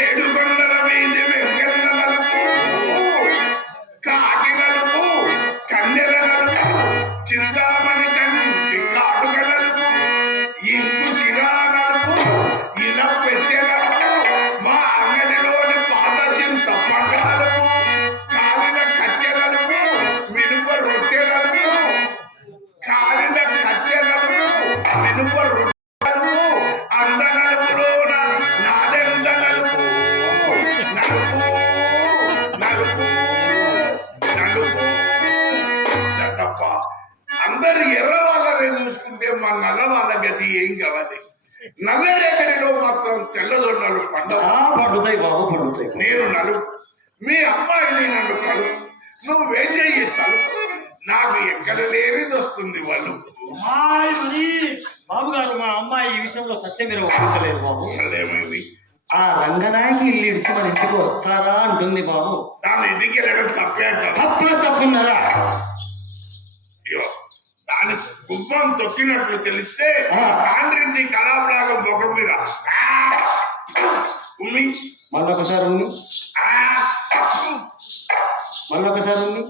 ఏడు కొండల మీద వెంకన్న నలుపు కాకి నలుపు కన్నెల నలుపు చింతామణి ఏం కావాలి నల్లరేకడిలో మాత్రం తెల్లదొండలు పండవు పండుతాయి బాబు పండుతాయి. నేను నలుపు మీ అమ్మాయిని నన్ను కలుపు నువ్వు వేసే ఈ తలుపు నాకు ఎక్కడ లేనిది వస్తుంది వాళ్ళు. బాబు గారు మా అమ్మాయి ఈ విషయంలో సస్య మీరు ఒప్పుకోలేదు బాబు. అదేమైంది ఆ రంగనాయకి ఇల్లు ఇడిచి మన ఇంటికి వస్తారా అంటుంది బాబు. దాని ఇంటికి వెళ్ళడం తప్పే తప్ప తప్పున్నారా? అయ్యో, దాని గుమ్మం తొక్కినట్లు తెలిస్తే ఆ. కాండ్రించి కళాపులాగం ముఖం మీద! ఉమ్మి మళ్ళొకసారి ఆ! మళ్ళొకసారి ఉంది!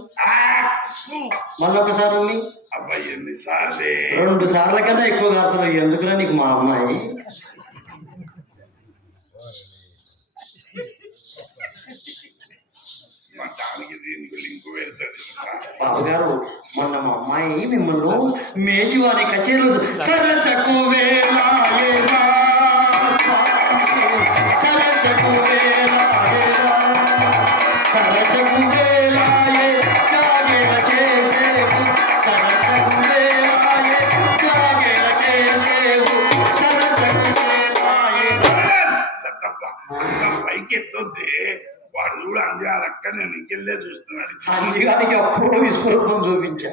మళ్ళొకసారి ఉంది అబ్బాయి ఎన్నిసార్లే రెండు సార్ల కన్నా ఎక్కువ అసలు ఎందుకురా నీకు మా అమ్మాయి మా దానికి లింకు పెడతాడు. బాబు గారు మొన్న మా అమ్మాయి మిమ్మల్ని మేజువారి కచేరీలు సరసకు సరసకు సరసకు పైకి ఎత్తొద్దే వాడు చూడు అంది ఆ రక్క నేను ఇంకెళ్ళే చూస్తున్నాడు. అందుకనికి అప్పుడు విశ్వరూపం చూపించా.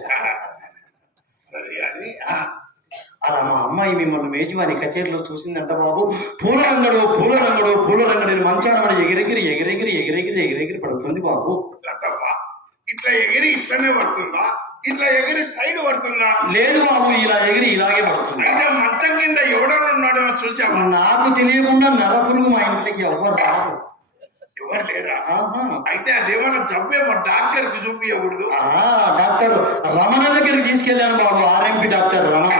సరే అని ఆ, అలా మా అమ్మాయి మిమ్మల్ని మేజువాని కచేరీలో చూసిందంట బాబు. పూల రంగడు పూల రంగడు పూల రంగడు మంచాన ఎగిరెగిరి ఎగిరెగిరి ఎగిరెగిరి ఎగిరెగిరి పడుతుంది బాబు. ఇట్లా ఎగిరి ఇట్లనే పడుతుందా? ఇట్లా ఎగిరి సైడ్ పడుతుందా? లేదు బాబు ఇలా ఎగిరి ఇలాగే పడుతుంది. అయితే మంచం కింద ఎవడో ఉన్నాడో చూసావా? నాకు తెలియకుండా నర పురుగు మా ఇంట్లోకి ఎవ్వరు రారు. ఎవరు లేరా. అయితే అదేమన్నా జబ్బేమో డాక్టర్కి చూపించకూడదు ఆ, డాక్టర్ రమణ దగ్గరికి తీసుకెళ్ళాను బాబు ఆర్ఎంపి డాక్టర్ రమణ.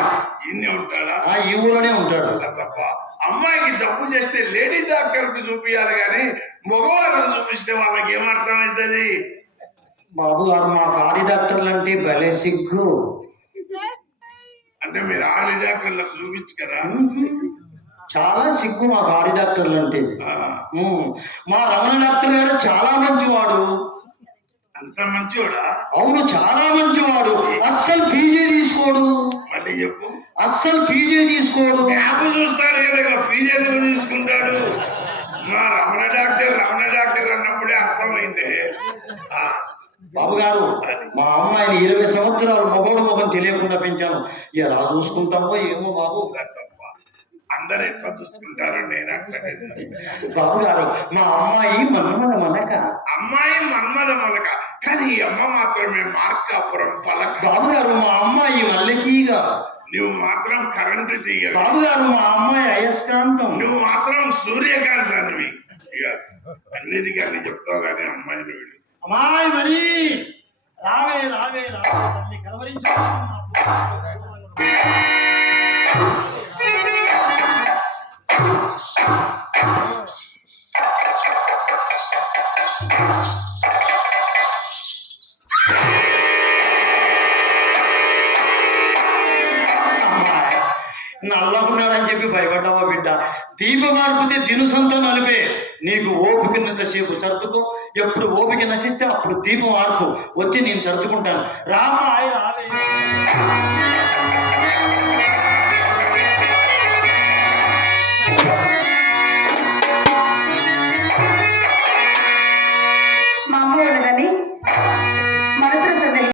ఇన్ని ఉంటాడా? ఆ, ఈ ఊళ్ళోనే ఉంటాడు. తప్ప. అమ్మాయికి జబ్బు చేస్తే లేడీ డాక్టర్కి చూపించాలి కానీ మగవాళ్ళకి చూపిస్తే వాళ్ళకి ఏమర్థమవుతుంది బాబు గారు మా కాడి డాక్టర్లు అంటే భలే సిగ్గు. అంటే మీరు ఆడి డాక్టర్లకు చూపించు కదా. చాలా సిగ్గు మా కాడి డాక్టర్లు అంటే. మా రమణ డాక్టర్ గారు చాలా మంచివాడు. అంత మంచివాడా? అవును చాలా మంచివాడు. అస్సలు ఫీజే తీసుకోడు. మళ్ళీ చెప్పు. అస్సలు ఫీజే తీసుకోడు. మ్యాప్ చూస్తాడు కదా ఫీజు ఎందుకు తీసుకుంటాడు? మా రమణ డాక్టర్ రమణ డాక్టర్ అన్నప్పుడే అర్థమైంది. బాబు గారు మా అమ్మాయిని ఇరవై సంవత్సరాలు మొగోడు మొగం తెలియకుండా పెంచాను. ఎలా చూసుకుంటామో ఏమో బాబు. అందరు ఎట్లా చూసుకుంటారో నేను అట్లనే బాబు గారు మా అమ్మాయి మన్మద మనక అమ్మాయి మన్మద మొలక. కానీ ఈ అమ్మ మాత్రమే మార్కాపురం పలక. బాబు గారు మా అమ్మాయి మల్లెతీగ నువ్వు మాత్రం కరెంటు తీయ బాబు గారు మా అమ్మాయి అయస్కాంతం. నువ్వు మాత్రం సూర్యకాంతానివి. ఇక అన్నిటికీ చెప్తావు కానీ అమ్మాయిని వీడు అమ్మాయి మరి! రావే రావే రావే తల్లి కలవరించు నల్లగున్నాడని చెప్పి భయపడ్డావా బిడ్డ? దీప మార్పుతే దినుసంతా నలిపే. నీకు ఓపికన్నంతసేపు సర్దుకో. ఎప్పుడు ఓపిక నశిస్తే అప్పుడు దీపం మార్పు వచ్చి నేను సర్దుకుంటాను. రామ ఆయన ఆలయ.